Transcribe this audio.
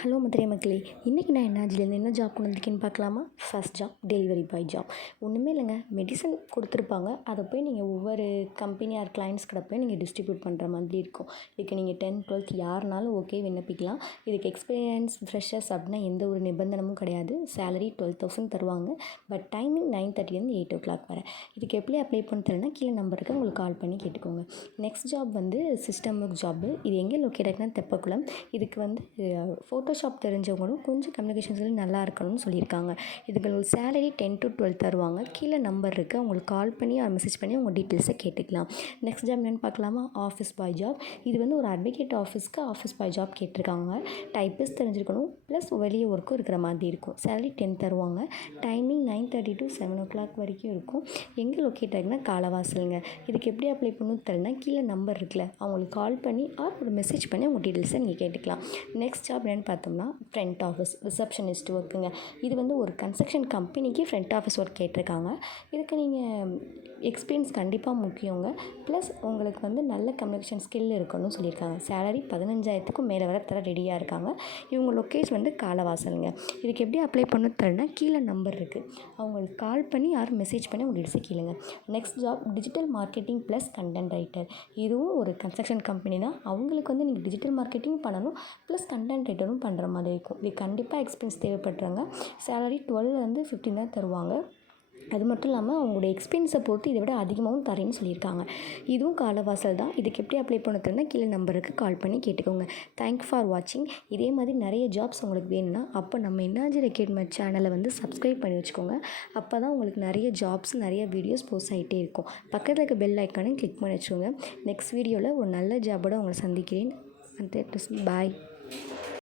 Hello Madurai மக்களே இன்றைக்கி நான் என்ஆர்ஜிலேருந்து என்ன ஜாப் கொண்டு வந்திருக்கேன்னு பார்க்கலாமா? First job delivery boy job ஒன்றுமே இல்லைங்க மெடிசன் கொடுத்துருப்பாங்க. அதை போய் நீங்கள் ஒவ்வொரு கம்பெனி ஆர் கிளைண்ட்ஸ் கிட்ட போய் நீங்கள் டிஸ்ட்ரிபியூட் பண்ணுற மாதிரி இருக்கும். இதுக்கு நீங்கள் டென்த் டுவெல்த் யாருனாலும் ஓகே விண்ணப்பிக்கலாம். இதுக்கு எக்ஸ்பீரியன்ஸ் ஃப்ரெஷர்ஸ் அப்படின்னா எந்த ஒரு நிபந்தனமும் கிடையாது. சேலரி டுவெல் தௌசண்ட் தருவாங்க. பட் டைமிங் நைன் தேர்ட்டிலேருந்து எயிட் ஓ கிளாக் வரை. இதுக்கு எப்படி அப்ளை பண்ண தெரியலனா கீழே நம்பருக்கு உங்களுக்கு கால் பண்ணி கேட்டுக்கோங்க. நெக்ஸ்ட் ஜாப் வந்து சிஸ்டம் ஒர்க் ஜாப்பு இது எங்கே லொக்கேட் ஆகுதுன்னா தெப்பக்குளம். இதுக்கு வந்து ஃபோர் ஃபோட்டோஷாப் தெரிஞ்சவங்களும் கொஞ்சம் கம்யூனிகேஷன் ஸ்கில் நல்லா இருக்கணும்னு சொல்லியிருக்காங்க. இதுக்கு சேலரி டென் டு டுவெல் தருவாங்க. கீழே நம்பர் இருக்குது அவங்களுக்கு கால் பண்ணி ஆர் மெசேஜ் பண்ணி அவங்க டீட்டெயில்ஸை கேட்டுக்கலாம். நெக்ஸ்ட் ஜாப் என்னென்னு பார்க்கலாமா? ஆஃபீஸ் பாய் ஜாப் இது வந்து ஒரு அட்வொகேட் ஆஃபீஸ்க்கு ஆஃபீஸ் பாய் ஜாப் கேட்டிருக்காங்க. டைப்பிஸ் தெரிஞ்சிருக்கணும். ப்ளஸ் வெளியே ஒர்க்கும் இருக்கிற மாதிரி இருக்கும். சேலரி டென் தருவாங்க. Timing nine thirty to seven o'clock வரைக்கும் இருக்கும். எங்கே லொக்கேட் ஆகுதுன்னா காலவாசலுங்க. இதுக்கு எப்படி அப்ளை பண்ணணும் தெரியலனா கீழே நம்பர் இருக்குல்ல அவங்களுக்கு கால் பண்ணி ஆர் ஒரு மெசேஜ் பண்ணி உங்கள் டீட்டெயில்ஸை நீங்கள் கேட்டுக்கலாம். நெக்ஸ்ட் ஜாப் என்னென்னு பார்த்தோம்னா ஃப்ரண்ட் ஆஃபீஸ் ரிசப்ஷனிஸ்ட் ஒர்க்குங்க இது வந்து ஒரு கன்ஸ்ட்ரக்ஷன் கம்பெனிக்கு ஃப்ரண்ட் ஆஃபீஸ் ஒர்க் கேட்டிருக்காங்க. இதுக்கு நீங்கள் எக்ஸ்பீரியன்ஸ் கண்டிப்பாக முக்கியங்க. ப்ளஸ் உங்களுக்கு வந்து நல்ல கம்யூனிகேஷன் ஸ்கில் இருக்கணும்னு சொல்லியிருக்காங்க. சேலரி பதினஞ்சாயிரத்துக்கும் மேலே வர தர ரெடியாக இருக்காங்க. இவங்க லொக்கேஷன் வந்து காலவாசலுங்க. இதுக்கு எப்படி அப்ளை பண்ண தரேன்னா கீழே நம்பர் இருக்குது அவங்களுக்கு கால் பண்ணி யாரும் மெசேஜ் பண்ணி உங்களுக்கு டீல்ஸை கேளுங்க. Next job digital marketing plus content writer இதுவும் ஒரு கன்ஸ்ட்ரக்ஷன் கம்பெனி தான். அவங்களுக்கு வந்து நீங்கள் டிஜிட்டல் மார்க்கெட்டிங் பண்ணணும் ப்ளஸ் கண்டென்ட் ரைட்டரும் பண்ணுற மாதிரி இருக்கும். இது கண்டிப்பாக எக்ஸ்பீரியன்ஸ் தேவைப்படுறாங்க சேலரி டுவெல்லேருந்து ஃபிஃப்டின் தான் தருவாங்க. அது மட்டும் இல்லாமல் அவங்களுடைய எக்ஸ்பீரியன்ஸை பொறுத்து இதை விட அதிகமாகவும் தரேன்னு சொல்லியிருக்காங்க. இதுவும் காலவாசல் தான். இதுக்கு எப்படி அப்ளை பண்ணுறதுனா கீழே நம்பருக்கு கால் பண்ணி கேட்டுக்கோங்க. தேங்க் ஃபார் வாட்சிங் இதே மாதிரி நிறைய ஜாப்ஸ் உங்களுக்கு வேணும்னா அப்போ நம்ம என்னாஜி ரெக்ரூட்மெண்ட் சேனலை வந்து சப்ஸ்கிரைப் பண்ணி வச்சுக்கோங்க. அப்போ தான் உங்களுக்கு நிறைய ஜாப்ஸ் நிறைய வீடியோஸ் போஸ்ட் ஆகிட்டே இருக்கும். பக்கத்தில் இருக்க பெல் ஐக்கானே கிளிக் பண்ணி வச்சுக்கோங்க. நெக்ஸ்ட் வீடியோவில் ஒரு நல்ல ஜாபோட உங்களை சந்திக்கிறேன். அந்த பாய்